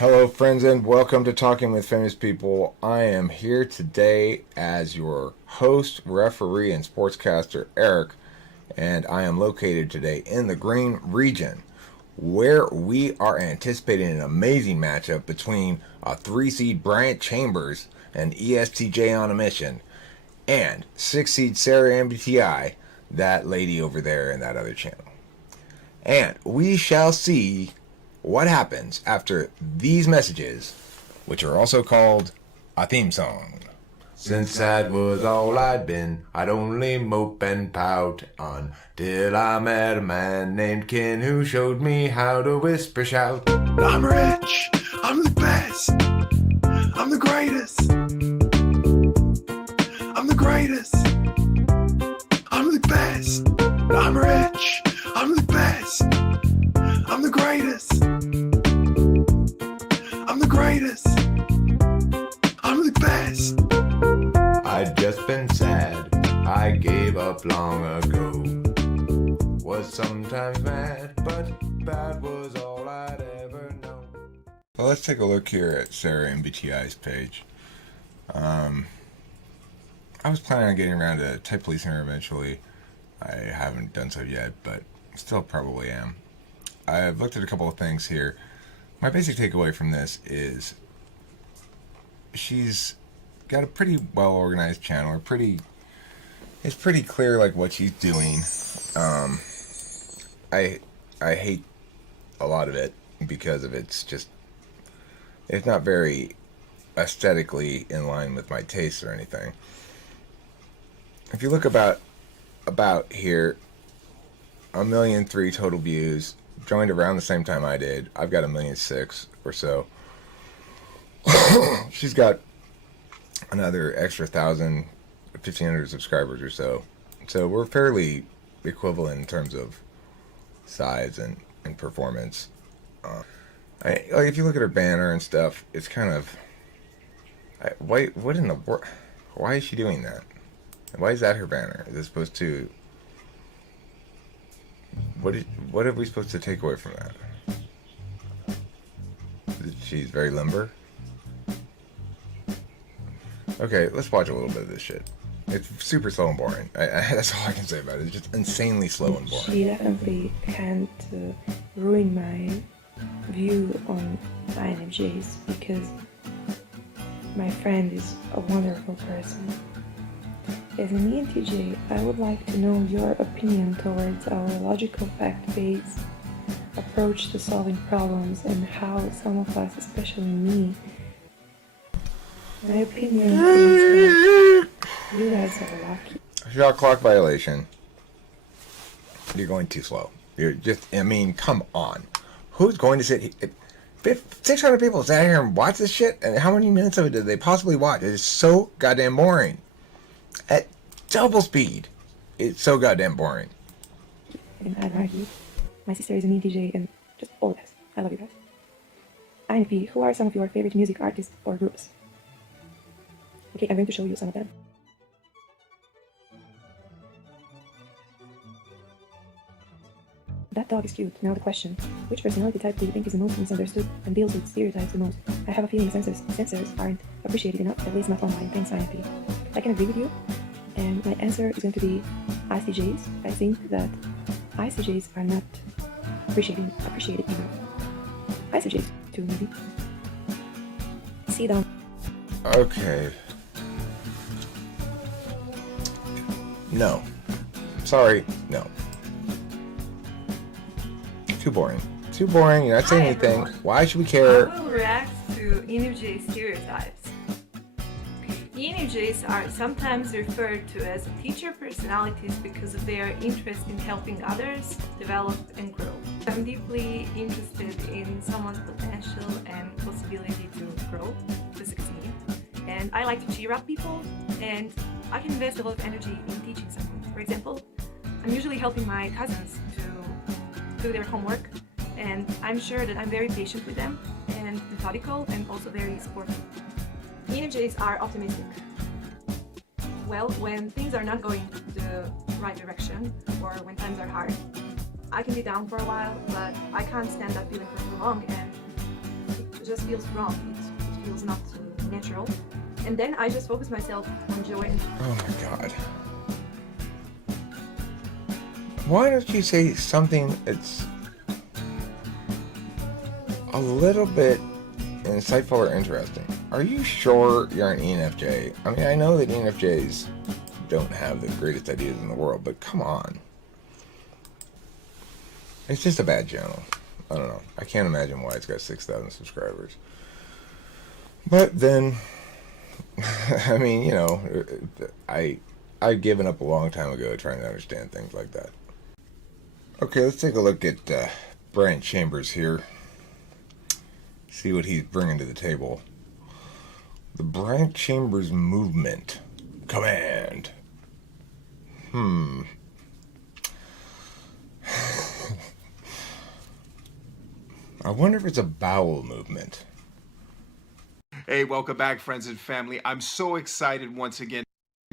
Hello, friends, and welcome to Talking with Famous People. I am here today as your host, referee, and sportscaster, Eric, and I am located today in the Green Region, where we are anticipating an amazing matchup between a 3-seed Bryant Chambers and ESTJ on a mission, and 6-seed Sara MBTI, that lady over there in that other channel. And we shall see what happens after these messages, which are also called a theme song. Since that was all I'd been, I'd only mope and pout until I met a man named Ken who showed me how to whisper shout. I'm rich, I'm the best, I'm the greatest, I'm the greatest, I'm the best. I'm rich, I'm the best, I'm the greatest, I'm the greatest, I'm the best. I'd just been sad, I gave up long ago. Was sometimes mad, but bad was all I'd ever know. Well, let's take a look here at Sara MBTI's page. I was planning on getting around to type policing her eventually. I haven't done so yet, but still probably am. I've looked at a couple of things here. My basic takeaway from this is she's got a pretty well organized channel. It's pretty clear like what she's doing. I hate a lot of it because of it's not very aesthetically in line with my taste or anything. If you look about here, 1,000,003 total views, joined around the same time I did. I've got 1,000,006 or so. She's got another extra 1,000, 1,500 subscribers or so. So we're fairly equivalent in terms of size and performance. Like if you look at her banner and stuff, it's kind of what in the world? Why is she doing that? Why is that her banner? Is it supposed to? What are we supposed to take away from that? She's very limber. Okay, let's watch a little bit of this shit. It's super slow and boring. That's all I can say about it. It's just insanely slow and boring. She definitely can't ruin my view on INFJs because my friend is a wonderful person. As an ENTJ, I would like to know your opinion towards our logical fact-based approach to solving problems and how some of us, especially me, my opinion is that you guys are lucky. Shot clock violation. You're going too slow. Come on. Who's going to sit here? 600 people sat here and watch this shit? And how many minutes of it did they possibly watch? It is so goddamn boring. At double speed, it's so goddamn boring. And I'd argue, my sister is an ENTJ and just all of us. I love you guys. INFP, who are some of your favorite music artists or groups? Okay, I'm going to show you some of them. That dog is cute. Now the question, which personality type do you think is the most misunderstood and deals with stereotypes the most? I have a feeling sensors aren't appreciated enough, at least not online. Thanks, INFP. I can agree with you, and my answer is going to be ICJs. I think that ICJs are not appreciated enough. ICJs too, maybe. See down. Okay. No. Sorry, no. Too boring. Too boring, you're not saying anything. Everyone. Why should we care? I will react to ENFJ stereotypes. ENFJs are sometimes referred to as teacher personalities because of their interest in helping others develop and grow. I'm deeply interested in someone's potential and possibility to grow, to succeed. And I like to cheer up people, and I can invest a lot of energy in teaching someone. For example, I'm usually helping my cousins to do their homework, and I'm sure that I'm very patient with them and methodical and also very supportive. ENFJs are optimistic. Well, when things are not going the right direction or when times are hard, I can be down for a while, but I can't stand that feeling for too long, and just feels wrong. It feels not natural. And then I just focus myself on joy. Oh my God. Why don't you say something that's a little bit insightful or interesting? Are you sure you're an ENFJ? I mean, I know that ENFJs don't have the greatest ideas in the world, but come on. It's just a bad channel. I don't know. I can't imagine why it's got 6,000 subscribers. But then, I mean, you know, I've given up a long time ago trying to understand things like that. Okay, let's take a look at Bryant Chambers here. See what he's bringing to the table. The Bryant Chambers movement. Command. I wonder if it's a bowel movement. Hey, welcome back, friends and family. I'm so excited once again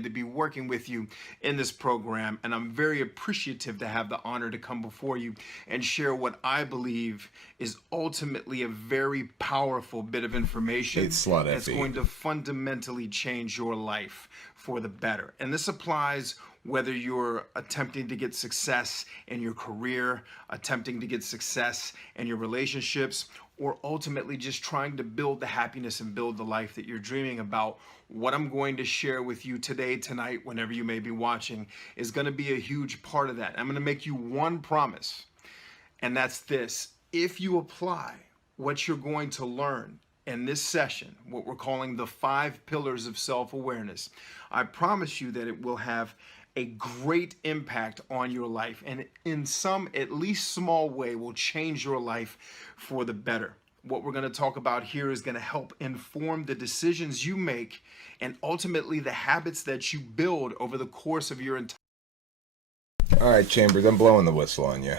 to be working with you in this program, and I'm very appreciative to have the honor to come before you and share what I believe is ultimately a very powerful bit of information that's going to fundamentally change your life for the better. And this applies whether you're attempting to get success in your career, attempting to get success in your relationships, or ultimately just trying to build the happiness and build the life that you're dreaming about. What I'm going to share with you today, tonight, whenever you may be watching, is going to be a huge part of that. I'm going to make you one promise, and that's this. If you apply what you're going to learn in this session, what we're calling the 5 pillars of self-awareness, I promise you that it will have a great impact on your life, and in some, at least small way, will change your life for the better. What we're going to talk about here is going to help inform the decisions you make and ultimately the habits that you build over the course of your entire. All right, Chambers, I'm blowing the whistle on you.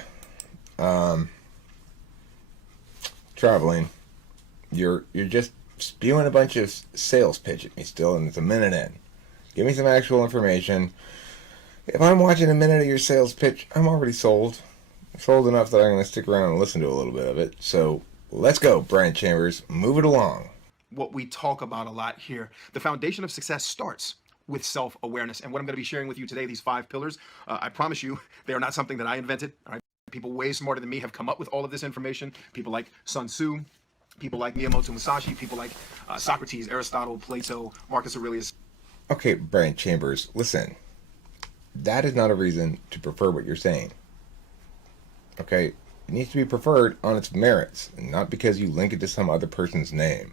Traveling, you're just spewing a bunch of sales pitch at me still, and it's a minute in. Give me some actual information. If I'm watching a minute of your sales pitch, I'm already sold. Sold enough that I'm going to stick around and listen to a little bit of it. So let's go, Bryant Chambers. Move it along. What we talk about a lot here, the foundation of success starts with self-awareness. And what I'm going to be sharing with you today, these 5 pillars, I promise you, they are not something that I invented. All right? People way smarter than me have come up with all of this information. People like Sun Tzu, people like Miyamoto Musashi, people like Socrates, Aristotle, Plato, Marcus Aurelius. Okay, Bryant Chambers, listen. That is not a reason to prefer what you're saying. Okay? It needs to be preferred on its merits, and not because you link it to some other person's name.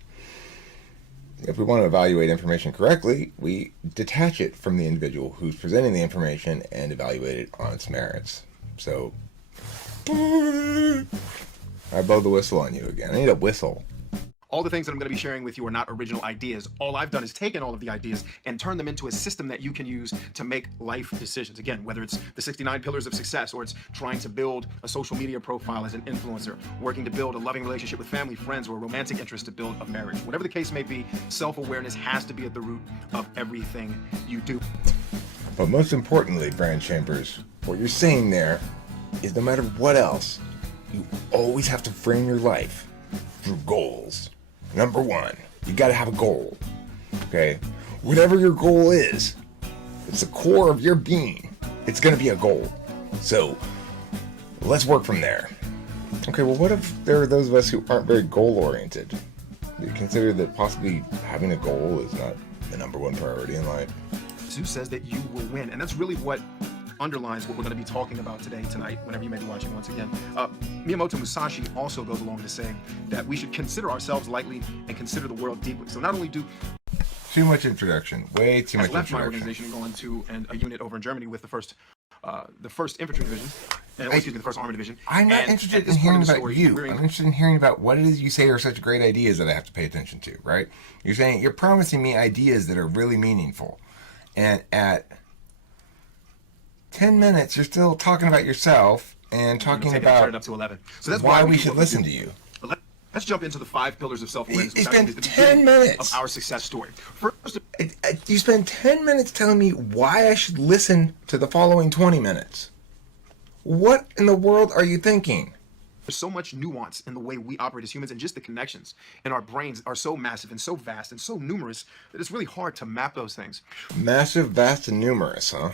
If we want to evaluate information correctly, we detach it from the individual who's presenting the information and evaluate it on its merits. So, I blow the whistle on you again. I need a whistle. All the things that I'm going to be sharing with you are not original ideas. All I've done is taken all of the ideas and turned them into a system that you can use to make life decisions. Again, whether it's the 69 pillars of success, or it's trying to build a social media profile as an influencer, working to build a loving relationship with family, friends, or a romantic interest to build a marriage. Whatever the case may be, self-awareness has to be at the root of everything you do. But most importantly, Bryant Chambers, what you're saying there is no matter what else, you always have to frame your life through goals. Number 1, you got to have a goal. Okay? Whatever your goal is, it's the core of your being. It's going to be a goal. So, let's work from there. Okay, well, what if there are those of us who aren't very goal-oriented? Do you consider that possibly having a goal is not the number 1 priority in life? Tzu says that you will win, and that's really what underlines what we're going to be talking about today, tonight, whenever you may be watching once again. Miyamoto Musashi also goes along to say that we should consider ourselves lightly and consider the world deeply. So not only do... Too much introduction. Way too much left introduction. My organization and gone to a unit over in Germany with the first infantry division, the first armor division. I'm not interested in hearing about you. I'm interested in hearing about what it is you say are such great ideas that I have to pay attention to, right? You're promising me ideas that are really meaningful. And at 10 minutes, you're still talking about yourself and talking about turn it up to 11. So that's why we should listen to you. Let's jump into the 5 pillars of self-awareness. You spend 10 minutes of our success story. First, you spend 10 minutes telling me why I should listen to the following 20 minutes. What in the world are you thinking? There's so much nuance in the way we operate as humans, and just the connections in our brains are so massive and so vast and so numerous that it's really hard to map those things. Massive, vast, and numerous, huh?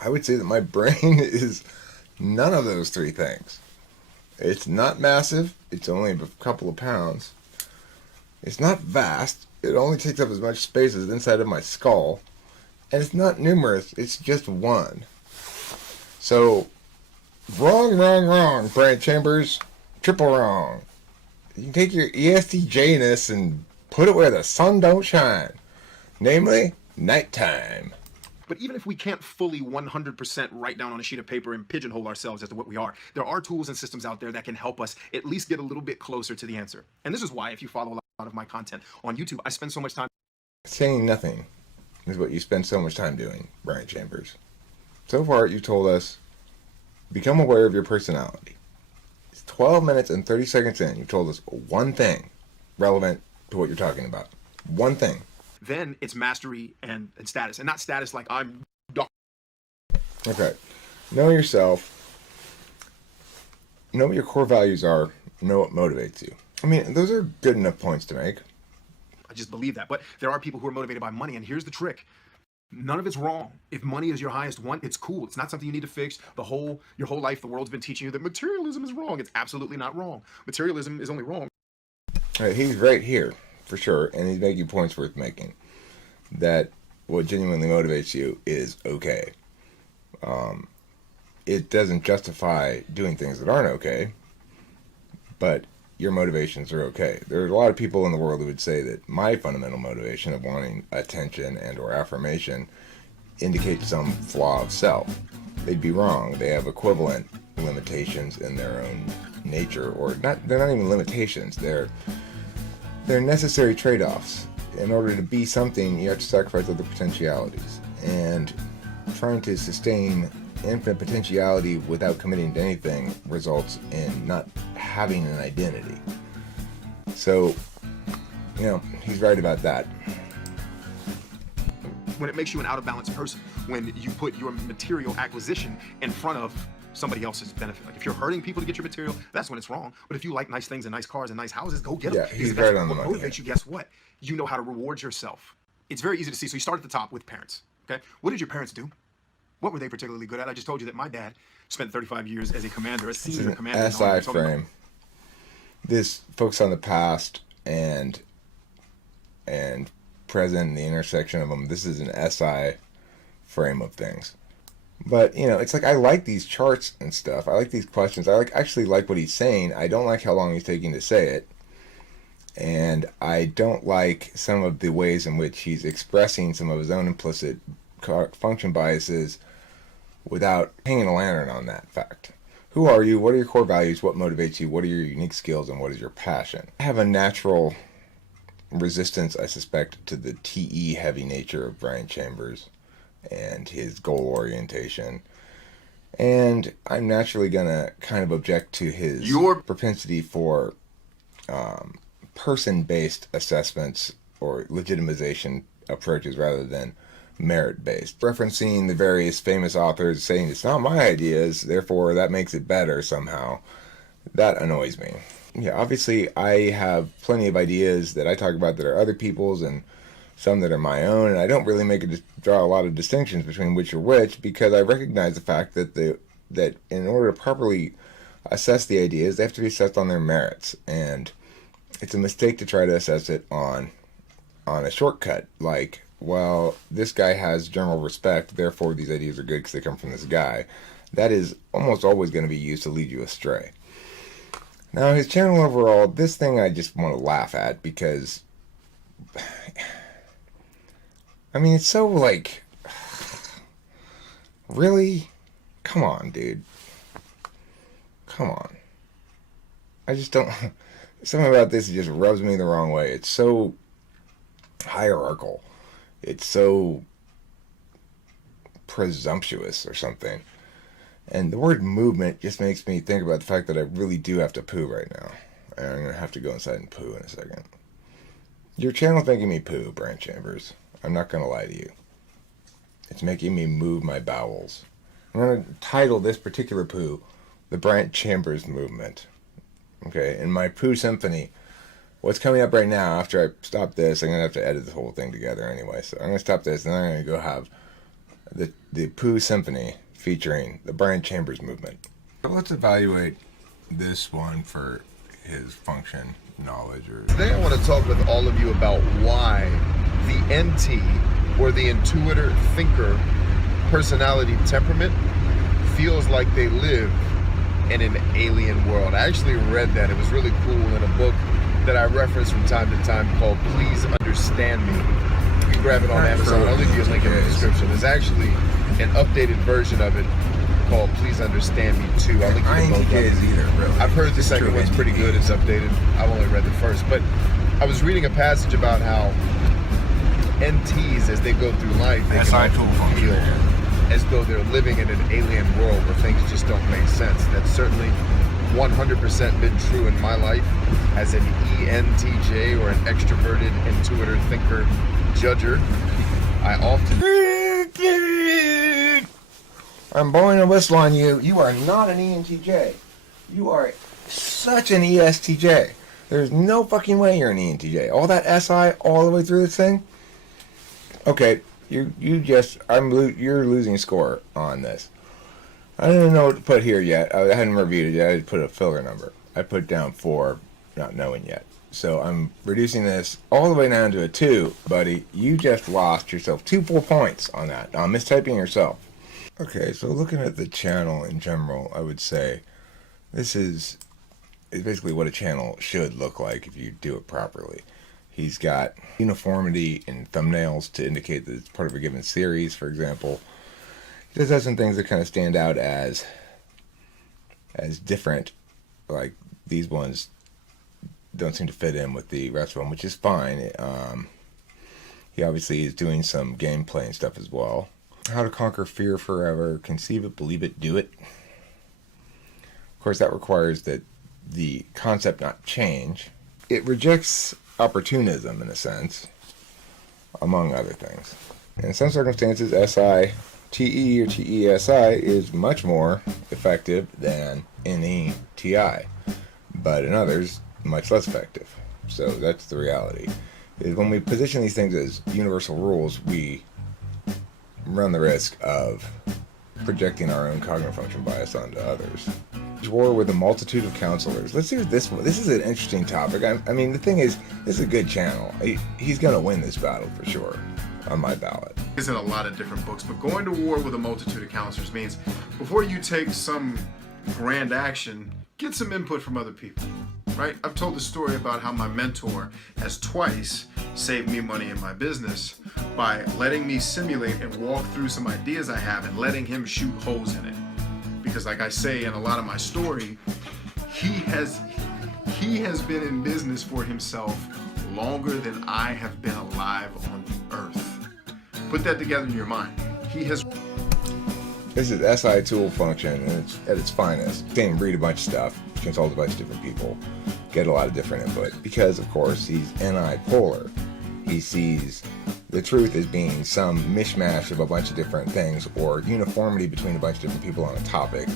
I would say that my brain is none of those three things. It's not massive. It's only a couple of pounds. It's not vast. It only takes up as much space as inside of my skull. And it's not numerous. It's just one. So, wrong, Bryant Chambers. Triple wrong. You can take your ESTJ-ness and put it where the sun don't shine. Namely, nighttime. But even if we can't fully 100% write down on a sheet of paper and pigeonhole ourselves as to what we are, there are tools and systems out there that can help us at least get a little bit closer to the answer. And this is why, if you follow a lot of my content on YouTube, I spend so much time saying nothing is what you spend so much time doing, Bryant Chambers. So far, you've told us, become aware of your personality. It's 12 minutes and 30 seconds in. You've told us one thing relevant to what you're talking about. One thing. Then it's mastery and status. And not status like I'm Dr. Okay. Know yourself. Know what your core values are. Know what motivates you. I mean, those are good enough points to make. I just believe that. But there are people who are motivated by money. And here's the trick. None of it's wrong. If money is your highest one, it's cool. It's not something you need to fix. Your whole life, the world's been teaching you that materialism is wrong. It's absolutely not wrong. Materialism is only wrong. He's right here, for sure, and he's making points worth making. That what genuinely motivates you is okay. It doesn't justify doing things that aren't okay, but your motivations are okay. There's a lot of people in the world who would say that my fundamental motivation of wanting attention and or affirmation indicates some flaw of self. They'd be wrong. They have equivalent limitations in their own nature, or not. They're not even limitations. They're necessary trade-offs. In order to be something, you have to sacrifice other potentialities. And trying to sustain infinite potentiality without committing to anything results in not having an identity. So, he's right about that. When it makes you an out-of-balance person, when you put your material acquisition in front of somebody else's benefit. Like if you're hurting people to get your material, that's when it's wrong. But if you like nice things and nice cars and nice houses, go get them. Yeah, he's right on the money. What motivates you, guess what? You know how to reward yourself. It's very easy to see. So you start at the top with parents, okay? What did your parents do? What were they particularly good at? I just told you that my dad spent 35 years as a commander, a senior commander. This is an SI frame. This focus on the past and present and the intersection of them. This is an SI frame of things. But, it's like I like these charts and stuff. I like these questions. I actually like what he's saying. I don't like how long he's taking to say it. And I don't like some of the ways in which he's expressing some of his own implicit function biases without hanging a lantern on that fact. Who are you? What are your core values? What motivates you? What are your unique skills? And what is your passion? I have a natural resistance, I suspect, to the TE heavy nature of Bryant Chambers and his goal orientation. And I'm naturally going to kind of object to his propensity for person-based assessments or legitimization approaches rather than merit-based. Referencing the various famous authors saying it's not my ideas, therefore that makes it better somehow. That annoys me. Yeah, obviously I have plenty of ideas that I talk about that are other people's and some that are my own, and I don't really draw a lot of distinctions between which are which because I recognize the fact that in order to properly assess the ideas, they have to be assessed on their merits, and it's a mistake to try to assess it on a shortcut, like, well, this guy has general respect, therefore these ideas are good because they come from this guy. That is almost always going to be used to lead you astray. Now, his channel overall, this thing I just want to laugh at because, I mean, it's so like, really? Come on, dude. Come on. I just don't, something about this just rubs me the wrong way. It's so hierarchical. It's so presumptuous or something. And the word movement just makes me think about the fact that I really do have to poo right now. And I'm going to have to go inside and poo in a second. Your channel's making me poo, Bryant Chambers. I'm not going to lie to you. It's making me move my bowels. I'm going to title this particular poo the Bryant Chambers Movement. Okay, in my poo symphony, what's coming up right now, after I stop this, I'm going to have to edit the whole thing together anyway. So I'm going to stop this, and then I'm going to go have the poo symphony featuring the Bryant Chambers Movement. So let's evaluate this one for his function, knowledge, or... Today I want to talk with all of you about why the NT, or the intuitor thinker personality temperament, feels like they live in an alien world. I actually read that. It was really cool in a book that I reference from time to time called Please Understand Me. You can grab it on Amazon. I'll leave you a link in the description. There's actually an updated version of it called Please Understand Me 2. I'll link you to both of them. Really. I've heard the second one's pretty good. It's updated. I've only read the first. But I was reading a passage about how NTs, as they go through life, they can often feel as though they're living in an alien world where things just don't make sense. That's certainly 100% been true in my life as an ENTJ, or an extroverted intuitor thinker judger. I often... I'm blowing a whistle on you. You are not an ENTJ. You are such an ESTJ. There's no fucking way you're an ENTJ. All that SI all the way through this thing. Okay, you're losing score on this. I don't even know what to put here yet. I hadn't reviewed it yet. I put a filler number. I put down 4, not knowing yet. So I'm reducing this all the way down to a 2, buddy. You just lost yourself 2 full points on that. I'm mistyping yourself. Okay, so looking at the channel in general, I would say this is basically what a channel should look like if you do it properly. He's got uniformity in thumbnails to indicate that it's part of a given series, for example. He does have some things that kind of stand out as different, like these ones don't seem to fit in with the rest of them, which is fine. He obviously is doing some gameplay and stuff as well. How to conquer fear forever, conceive it, believe it, do it. Of course, that requires that the concept not change. It rejects opportunism, in a sense, among other things. In some circumstances, SITE or TESI is much more effective than NETI, but in others, much less effective. So that's the reality. Is when we position these things as universal rules, we run the risk of projecting our own cognitive function bias onto others. War with a multitude of counselors. Let's see what this one. This is an interesting topic. I mean, the thing is, this is a good channel. He's going to win this battle for sure on my ballot. Is in a lot of different books, but going to war with a multitude of counselors means before you take some grand action, get some input from other people, right? I've told the story about how my mentor has twice saved me money in my business by letting me simulate and walk through some ideas I have and letting him shoot holes in it. Because like I say in a lot of my story, he has been in business for himself longer than I have been alive on the earth. Put that together in your mind. This is SI tool function and it's at its finest. You can read a bunch of stuff, consult a bunch of different people, get a lot of different input. Because of course he's NI polar. He sees the truth as being some mishmash of a bunch of different things or uniformity between a bunch of different people on a topic.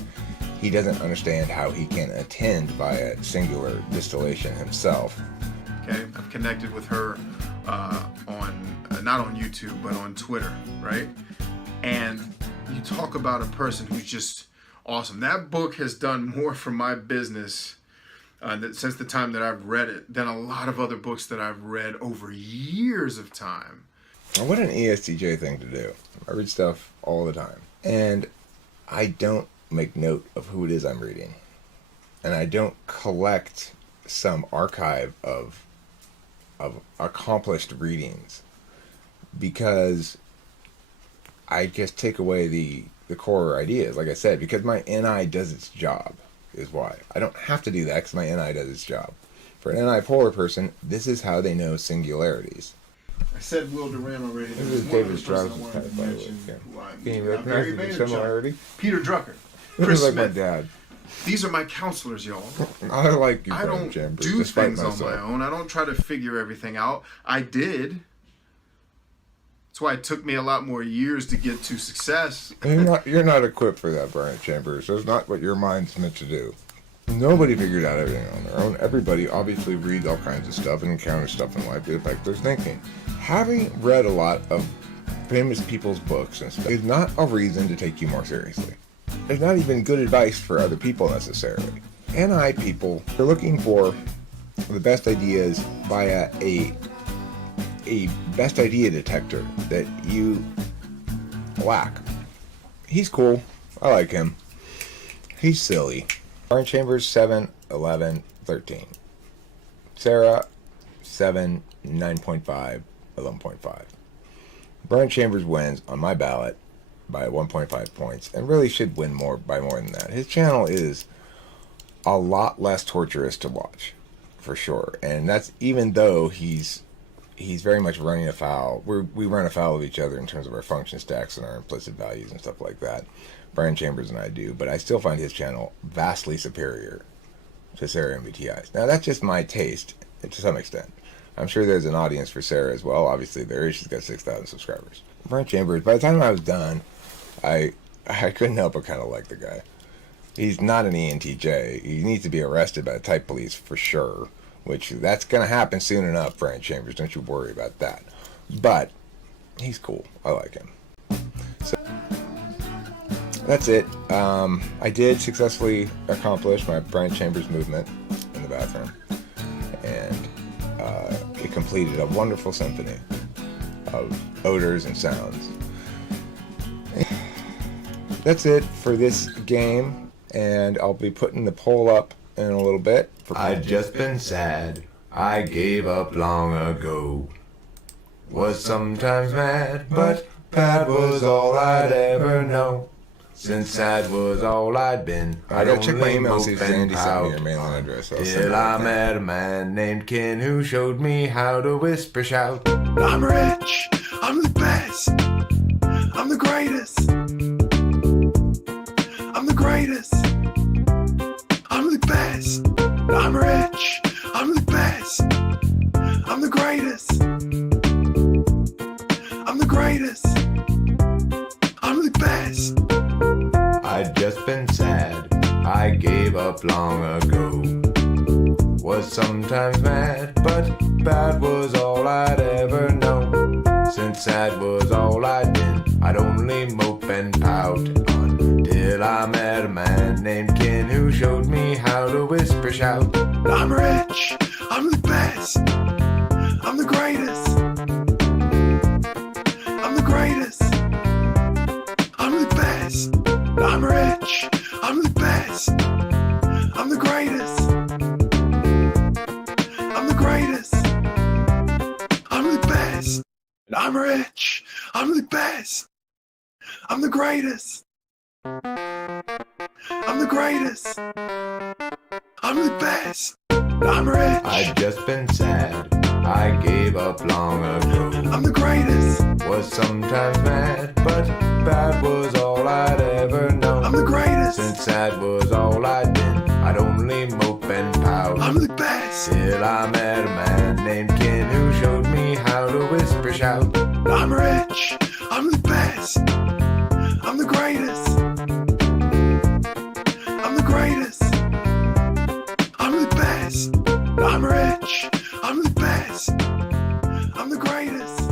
He doesn't understand how he can attend via singular distillation himself. Okay, I've connected with her not on YouTube, but on Twitter, right? And you talk about a person who's just awesome. That book has done more for my business since the time that I've read it than a lot of other books that I've read over years of time. What an ESTJ thing to do. I read stuff all the time. And I don't make note of who it is I'm reading. And I don't collect some archive of accomplished readings. Because I just take away the core ideas, like I said, because my NI does its job, is why. I don't have to do that because my NI does its job. For an NI polar person, this is how they know singularities. I said Will Durant already. This is David Strauss's type, by the way. Can you recognize the similarity? Peter Drucker. This Chris is like Smith. my dad. These are my counselors, y'all. I like you, I don't Chambers, do things myself. on my own. I don't try to figure everything out. I did That's why it took me a lot more years to get to success. You're not equipped for that, Bryant Chambers. That's not what your mind's meant to do. Nobody figured out everything on their own. Everybody obviously reads all kinds of stuff and encounters stuff in life that affects their thinking. Having read a lot of famous people's books and stuff is not a reason to take you more seriously. It's not even good advice for other people necessarily. NI people are looking for the best ideas via a best idea detector that you lack. He's cool. I like him. He's silly. Bryant Chambers 7, 11, 13. Sara 7, 9.5, 11.5. Bryant Chambers wins on my ballot by 1.5 points and really should win by more than that. His channel is a lot less torturous to watch, for sure. And that's even though he's very much running afoul. We run afoul of each other in terms of our function stacks and our implicit values and stuff like that. Bryant Chambers and I do, but I still find his channel vastly superior to Sara MBTI's. Now that's just my taste to some extent. I'm sure there's an audience for Sara as well. Obviously there is. She's got 6,000 subscribers. Bryant Chambers, by the time I was done, I couldn't help but kind of like the guy. He's not an ENTJ. He needs to be arrested by the type police for sure, which that's going to happen soon enough, Bryant Chambers. Don't you worry about that. But he's cool. I like him. So that's it. I did successfully accomplish my Bryant Chambers movement in the bathroom, and it completed a wonderful symphony of odors and sounds. That's it for this game, and I'll be putting the poll up in a little bit. I'd just been sad, I gave up long ago. Was sometimes mad, but bad was all I'd ever know. Since sad was all I'd been, I gotta check my email, see if Sandy sent me your mailing address. Till I met a man named Ken who showed me how to whisper shout. I'm rich, I'm the best, I'm the greatest, I'm the greatest, I'm the best. I'm rich, I'm the best, I'm the greatest, I'm the greatest, I'm the best. I'd just been sad, I gave up long ago. Was sometimes mad, but bad was all I'd ever know. Since sad was all I'd been, I'd only mope and pout until I met a man named Ken who showed me how to whisper shout. I'm rich, I'm the best, I'm the greatest, I'm the greatest, I'm the best. I'm rich, I'm the best, I'm the greatest, I'm the greatest, I'm the best. I'm rich, I'm the best, I'm the greatest, I'm the greatest, I'm the best. I'm rich. I'd just been sad, I gave up long ago. I'm the greatest. Was sometimes mad, but bad was all I'd ever know. I'm the greatest. Since sad was all I'd been, I'd only mope and pout. I'm the best. Till I met a man named Ken who showed me how to whisper shout. I'm rich, I'm the best, I'm the greatest, I'm the greatest, I'm the best. I'm rich, I'm the best, I'm the greatest,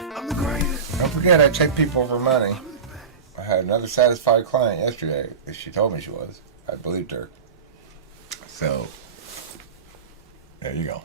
I'm the greatest. Don't forget, I check people for money. I had another satisfied client yesterday, as she told me she was. I believed her. So, there you go.